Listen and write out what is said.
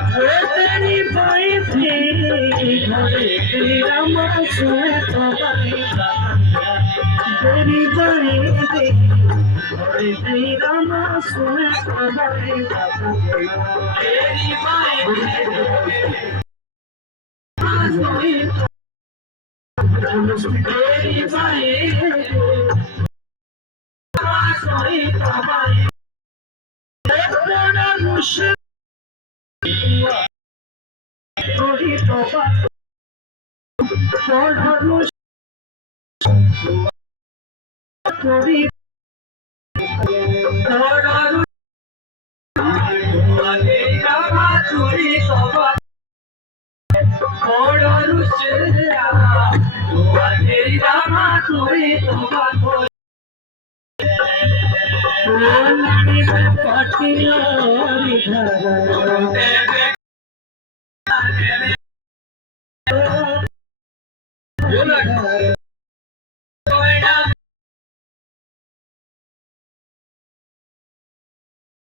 तेरी बाई थी घरे तेरा मासूम तेरी बाई थी घरे तेरा मासूम तेरी बाई तेरी बाई थोड़ी तोबा थोड़ी पाटिया